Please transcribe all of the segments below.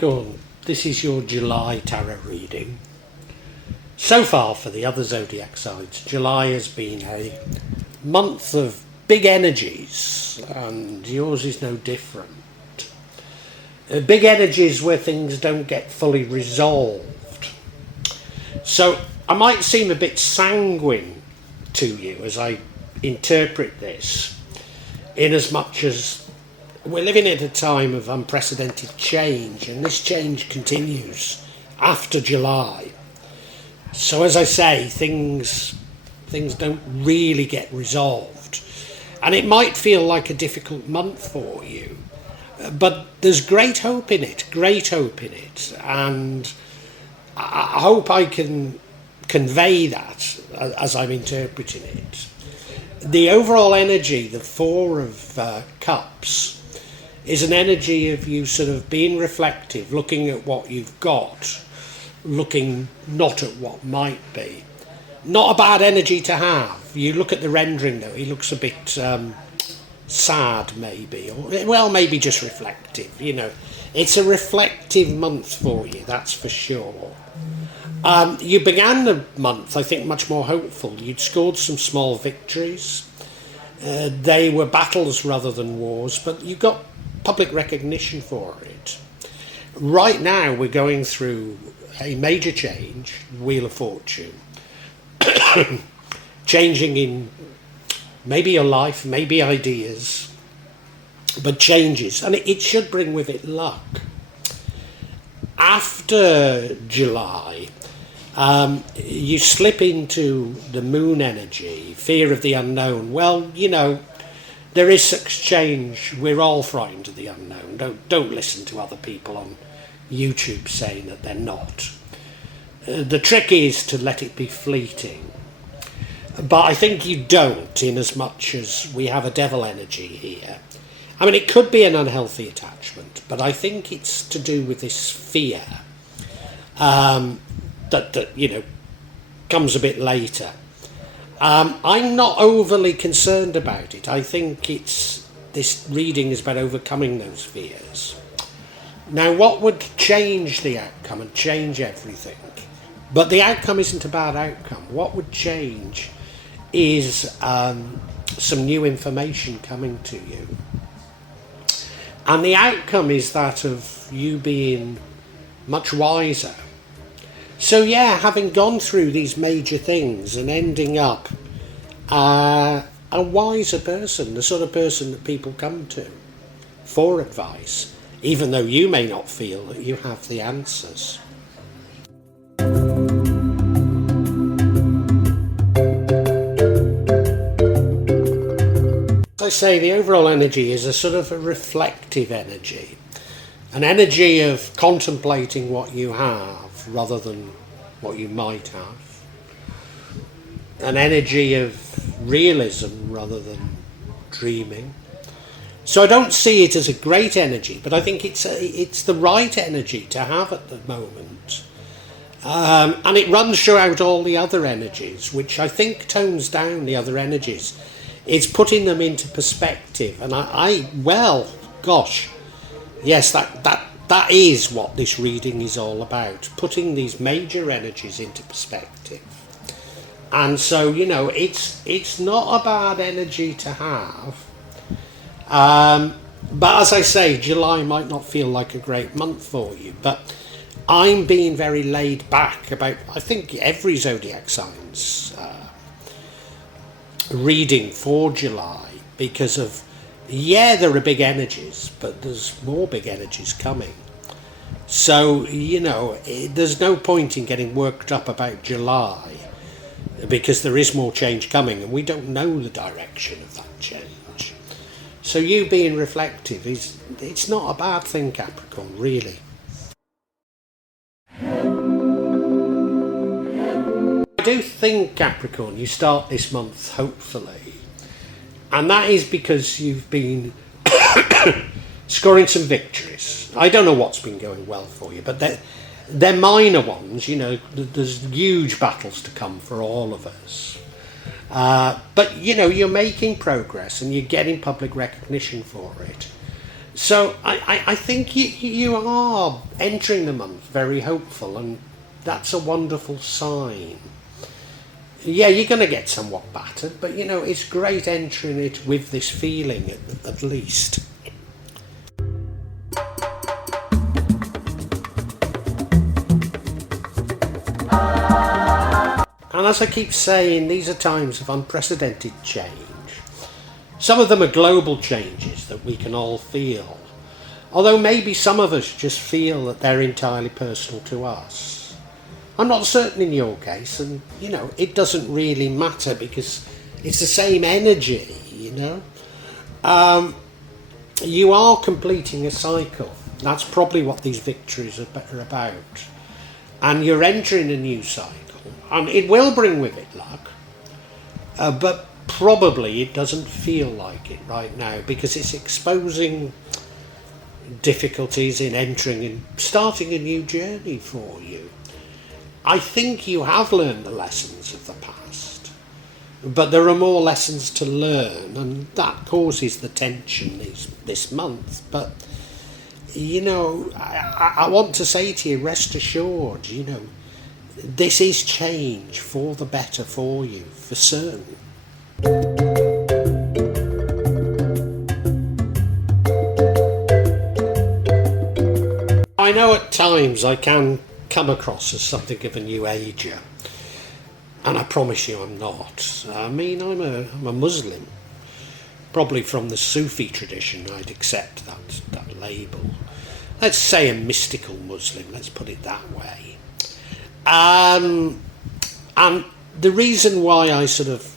Capricorn, this is your July tarot reading. So far for the other zodiac signs, July has been a month of big energies, and yours is no different. Big energies where things don't get fully resolved. So I might seem a bit sanguine to you as I interpret this, in as much as we're living at a time of unprecedented change, and this change continues after July. So as I say, things don't really get resolved, and it might feel like a difficult month for you, but there's great hope in it, and I hope I can convey that as I'm interpreting it. The overall energy, the Four of Cups, is an energy of you sort of being reflective, looking at what you've got, looking not at what might be. Not a bad energy to have. You look at the rendering though, he looks a bit sad maybe, or well, maybe just reflective, you know. It's a reflective month for you, that's for sure. You began the month, I think, much more hopeful. You'd scored some small victories. They were battles rather than wars, but you got public recognition for it. Right now we're going through a major change, Wheel of Fortune, changing in maybe your life, maybe ideas, but changes, and it should bring with it luck. After July, you slip into the moon energy, fear of the unknown. Well, you know, there is such change. We're all frightened of the unknown. Don't listen to other people on YouTube saying that they're not. The trick is to let it be fleeting. But I think you don't, in as much as we have a devil energy here. I mean, it could be an unhealthy attachment, but I think it's to do with this fear that you know, comes a bit later. I'm not overly concerned about it. I think this reading is about overcoming those fears. Now, what would change the outcome and change everything? But the outcome isn't a bad outcome. What would change is some new information coming to you. And the outcome is that of you being much wiser. So yeah, having gone through these major things and ending up a wiser person, the sort of person that people come to for advice, even though you may not feel that you have the answers. As I say, the overall energy is a sort of a reflective energy, an energy of contemplating what you have rather than what you might have, an energy of realism rather than dreaming. So I don't see it as a great energy, but I think it's the right energy to have at the moment. And it runs throughout all the other energies, which I think tones down the other energies. It's putting them into perspective. And well, gosh, yes, that is what this reading is all about, putting these major energies into perspective. And so, you know, it's not a bad energy to have. But as I say, July might not feel like a great month for you, but I'm being very laid back about, I think, every zodiac sign's reading for July, because of, yeah, there are big energies, but there's more big energies coming. So, you know, there's no point in getting worked up about July, because there is more change coming and we don't know the direction of that change. So you being reflective it's not a bad thing, Capricorn, really. I do think, Capricorn, you start this month hopefully, and that is because you've been scoring some victories. I don't know what's been going well for you, but they're minor ones. You know, there's huge battles to come for all of us. But, you know, you're making progress and you're getting public recognition for it. So I think you are entering the month very hopeful, and that's a wonderful sign. Yeah, you're going to get somewhat battered, but it's great entering it with this feeling at least. And as I keep saying, these are times of unprecedented change. Some of them are global changes that we can all feel, although maybe some of us just feel that they're entirely personal to us. I'm not certain in your case, and it doesn't really matter because it's the same energy, You are completing a cycle. That's probably what these victories are about. And you're entering a new cycle. And it will bring with it luck, but probably it doesn't feel like it right now because it's exposing difficulties in entering and starting a new journey for you. I think you have learned the lessons of the past, but there are more lessons to learn, and that causes the tension this month. But I want to say to you, rest assured, this is change for the better for you, for certain. I know at times I can come across as something of a new ager, and I promise you I'm not. I mean, I'm a Muslim, probably from the Sufi tradition. I'd accept that label. Let's say a mystical Muslim, let's put it that way. And the reason why I sort of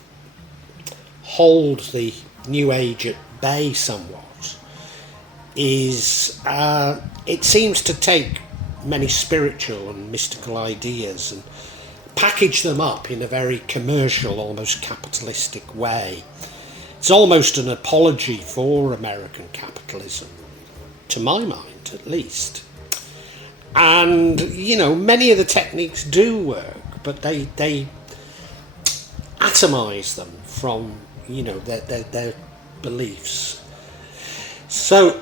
hold the New Age at bay somewhat is it seems to take many spiritual and mystical ideas and package them up in a very commercial, almost capitalistic way. It's almost an apology for American capitalism, to my mind at least. And many of the techniques do work, but they atomize them from their beliefs. So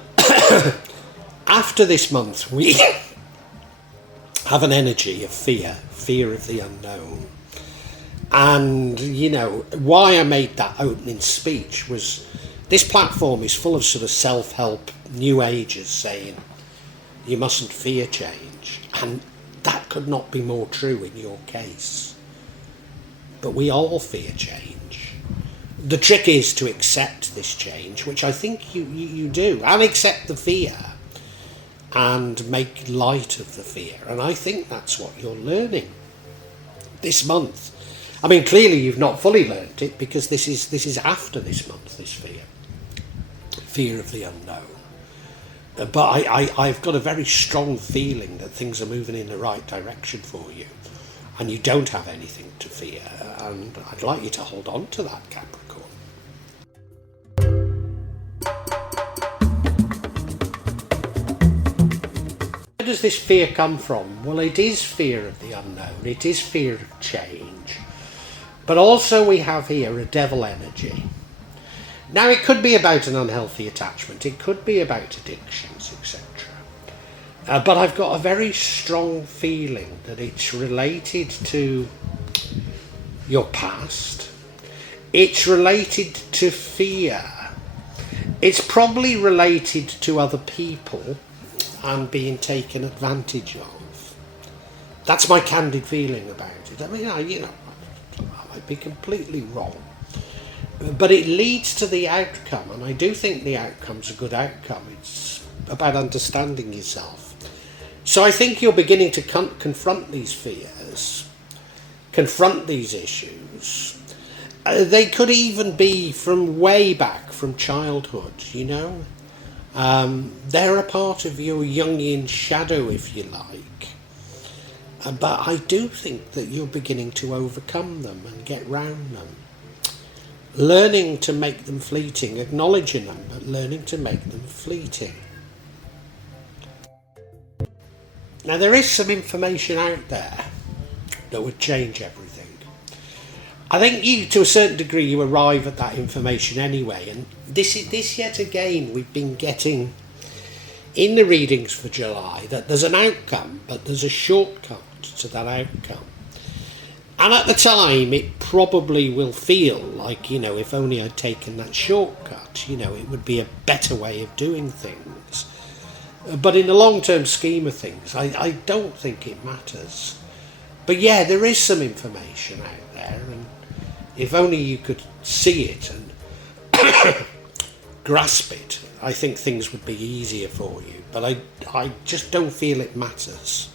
after this month we have an energy of fear of the unknown. And why I made that opening speech was this platform is full of sort of self-help new agers saying you mustn't fear change, and that could not be more true in your case. But we all fear change. The trick is to accept this change, which I think you do, and accept the fear and make light of the fear. And I think that's what you're learning this month. I mean, clearly you've not fully learnt it because this is after this month, this fear of the unknown. But I've got a very strong feeling that things are moving in the right direction for you, and you don't have anything to fear, and I'd like you to hold on to that, Capricorn. Where does this fear come from? Well, it is fear of the unknown, it is fear of change, but also we have here a devil energy. Now, it could be about an unhealthy attachment, it could be about addictions, etc. But I've got a very strong feeling that it's related to your past, it's related to fear, it's probably related to other people and being taken advantage of. That's my candid feeling about it. I mean, I might be completely wrong. But it leads to the outcome, and I do think the outcome's a good outcome. It's about understanding yourself. So I think you're beginning to confront these fears, confront these issues. They could even be from way back, from childhood, They're a part of your Jungian shadow, if you like. But I do think that you're beginning to overcome them and get round them. Learning to make them fleeting, acknowledging them, but learning to make them fleeting. Now, there is some information out there that would change everything. I think to a certain degree, you arrive at that information anyway. And this yet again, we've been getting in the readings for July that there's an outcome, but there's a shortcut to that outcome. And at the time, it probably will feel like, if only I'd taken that shortcut, it would be a better way of doing things. But in the long-term scheme of things, I don't think it matters. But yeah, there is some information out there, and if only you could see it and grasp it, I think things would be easier for you. But I just don't feel it matters.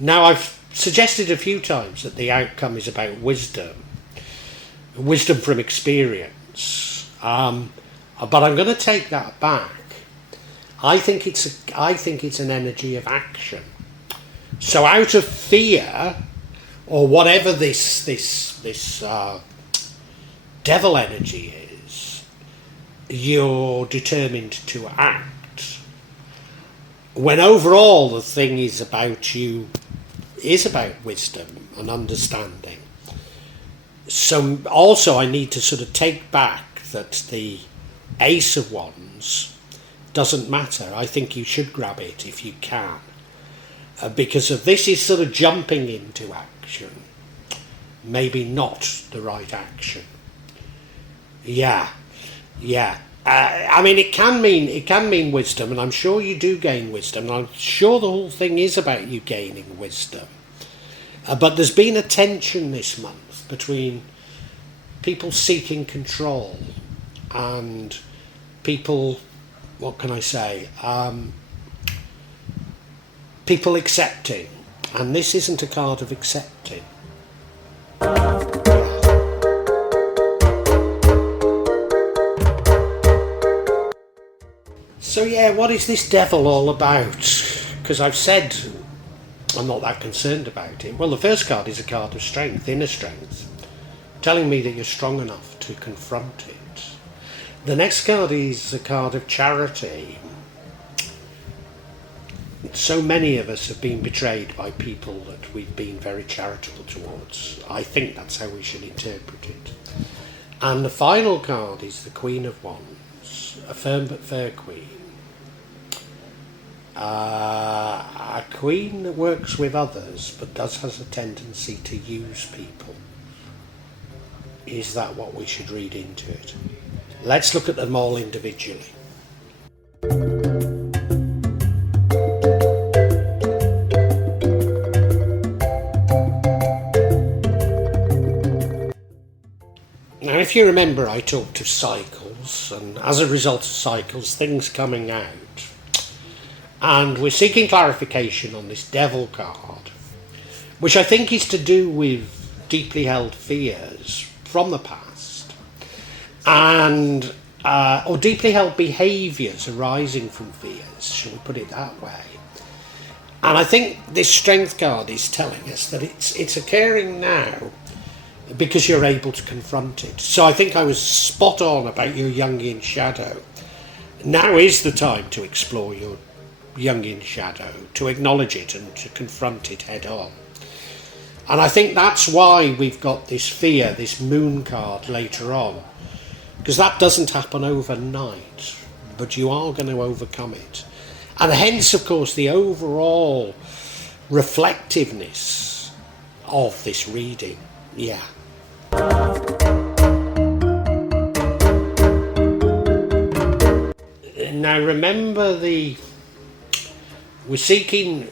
Now, I've suggested a few times that the outcome is about wisdom from experience, but I'm going to take that back. I think it's an energy of action. So, out of fear, or whatever this devil energy is, you're determined to act. When overall the thing is about wisdom and understanding. So also I need to sort of take back that the Ace of Wands doesn't matter. I think you should grab it if you can. Because of this is sort of jumping into action. Maybe not the right action. Yeah. I mean, it can mean wisdom, and I'm sure you do gain wisdom, and I'm sure the whole thing is about you gaining wisdom. But there's been a tension this month between people seeking control and people, what can I say, people accepting, and this isn't a card of accepting. So yeah, what is this devil all about? Because I've said I'm not that concerned about it. Well, the first card is a card of strength, inner strength, telling me that you're strong enough to confront it. The next card is a card of charity. So many of us have been betrayed by people that we've been very charitable towards. I think that's how we should interpret it. And the final card is the Queen of Wands, a firm but fair queen. A queen that works with others but has a tendency to use people. Is that what we should read into it? Let's look at them all individually. Now, if you remember, I talked of cycles, and as a result of cycles, things coming out. And we're seeking clarification on this devil card, which I think is to do with deeply held fears from the past, and or deeply held behaviours arising from fears, shall we put it that way. And I think this strength card is telling us that it's occurring now because you're able to confront it. So I think I was spot on about your Jungian shadow. Now is the time to explore your Jungian shadow, to acknowledge it and to confront it head on. And I think that's why we've got this fear, this moon card later on, because that doesn't happen overnight, but you are going to overcome it. And hence, of course, the overall reflectiveness of this reading. Yeah. Now remember, we're seeking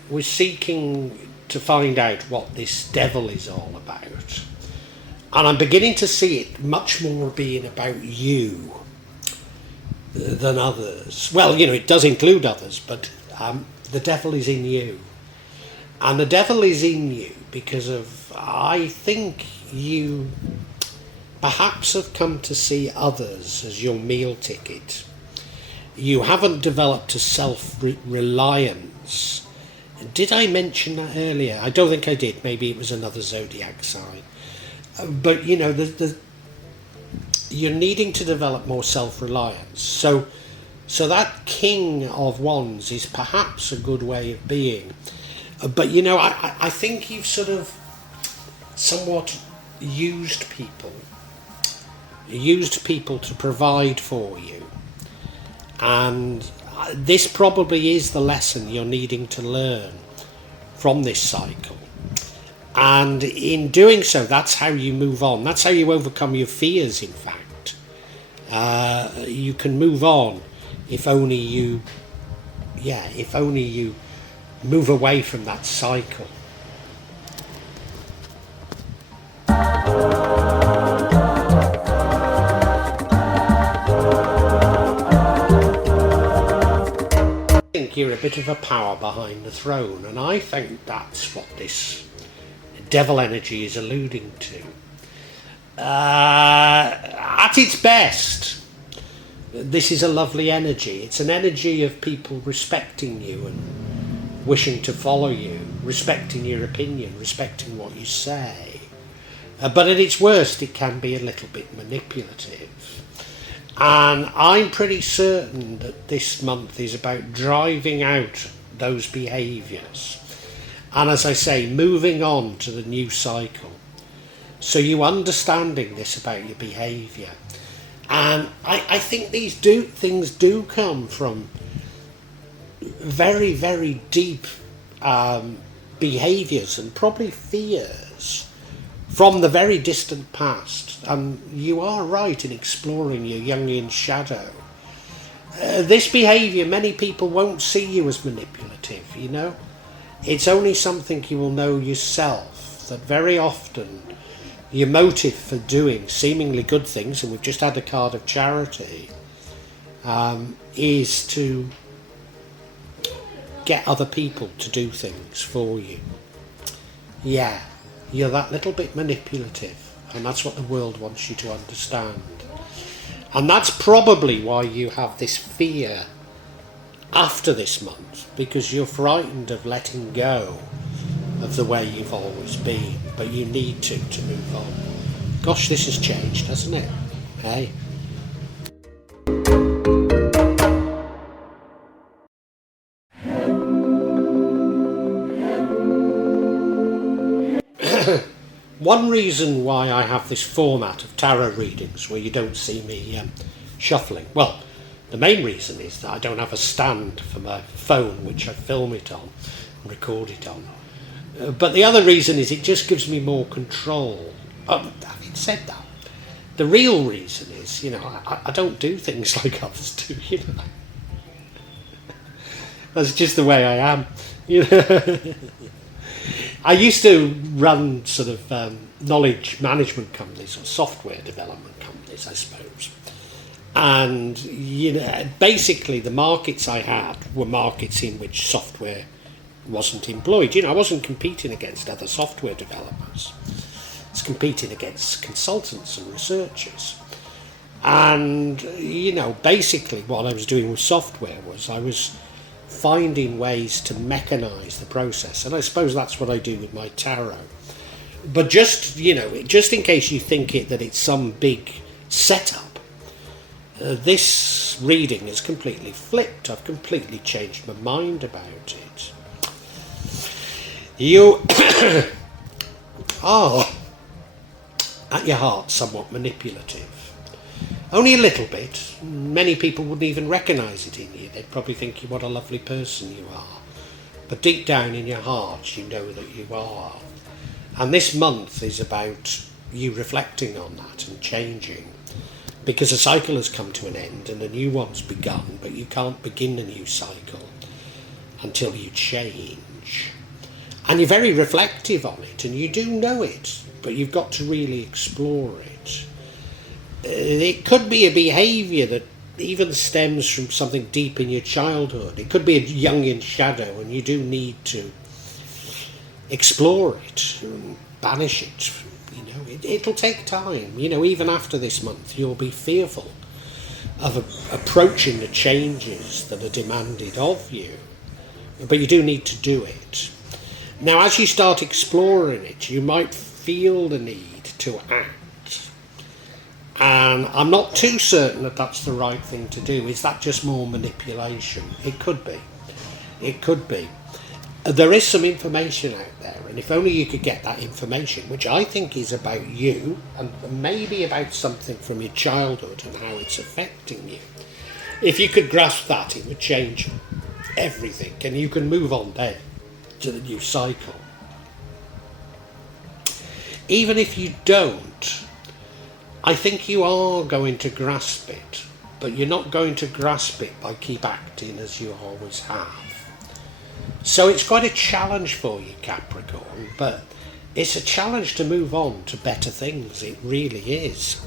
to find out what this devil is all about. And I'm beginning to see it much more being about you than others. Well, it does include others, but the devil is in you. And the devil is in you because of, I think you perhaps have come to see others as your meal ticket. You haven't developed a self-reliance. Did I mention that earlier? I don't think I did. Maybe it was another zodiac sign. But, you're needing to develop more self-reliance. So that King of Wands is perhaps a good way of being. But, I think you've sort of somewhat used people to provide for you. And this probably is the lesson you're needing to learn from this cycle. And in doing so, that's how you move on. That's how you overcome your fears, in fact. You can move on if only you move away from that cycle. I think you're a bit of a power behind the throne, and I think that's what this devil energy is alluding to. At its best, this is a lovely energy. It's an energy of people respecting you and wishing to follow you, respecting your opinion, respecting what you say. But at its worst, it can be a little bit manipulative. And I'm pretty certain that this month is about driving out those behaviours. And as I say, moving on to the new cycle. So you understanding this about your behaviour. And I think these things do come from very, very deep behaviours and probably fears from the very distant past. And you are right in exploring your Jungian shadow. This behaviour, many people won't see you as manipulative, you know. It's only something you will know yourself, that very often your motive for doing seemingly good things, and we've just had a card of charity, is to get other people to do things for you. Yeah, you're that little bit manipulative, and that's what the world wants you to understand. And that's probably why you have this fear after this month, because you're frightened of letting go of the way you've always been, but you need to move on. Gosh, this has changed, hasn't it? Hey? One reason why I have this format of tarot readings where you don't see me shuffling, well, the main reason is that I don't have a stand for my phone which I film it on and record it on. But the other reason is it just gives me more control. Having said that, the real reason is, you know, I don't do things like others do, you know. That's just the way I am, you know. I used to run sort of knowledge management companies or software development companies, I suppose. And, you know, basically the markets I had were markets in which software wasn't employed. You know, I wasn't competing against other software developers. I was competing against consultants and researchers. And, you know, basically what I was doing with software was I was finding ways to mechanise the process. And I suppose that's what I do with my tarot. But just, you know, just in case you think that it's some big setup, this reading is completely flipped. I've completely changed my mind about it. You are, at your heart, somewhat manipulative. Only a little bit. Many people wouldn't even recognise it in you. They'd probably think you what a lovely person you are. But deep down in your heart, you know that you are. And this month is about you reflecting on that and changing. Because a cycle has come to an end and a new one's begun, but you can't begin a new cycle until you change. And you're very reflective on it, and you do know it, but you've got to really explore it. It could be a behaviour that even stems from something deep in your childhood. It could be a Jungian shadow, and you do need to explore it, and banish it. You know, it'll take time. You know, even after this month, you'll be fearful of approaching the changes that are demanded of you, but you do need to do it. Now, as you start exploring it, you might feel the need to act. And I'm not too certain that that's the right thing to do. Is that just more manipulation? It could be. It could be. there is some information out there, and if only you could get that information, which I think is about you and maybe about something from your childhood and how it's affecting you. If you could grasp that, it would change everything, and you can move on then to the new cycle. Even if you don't, I think you are going to grasp it, but you're not going to grasp it by keep acting as you always have. So it's quite a challenge for you, Capricorn, but it's a challenge to move on to better things. It really is.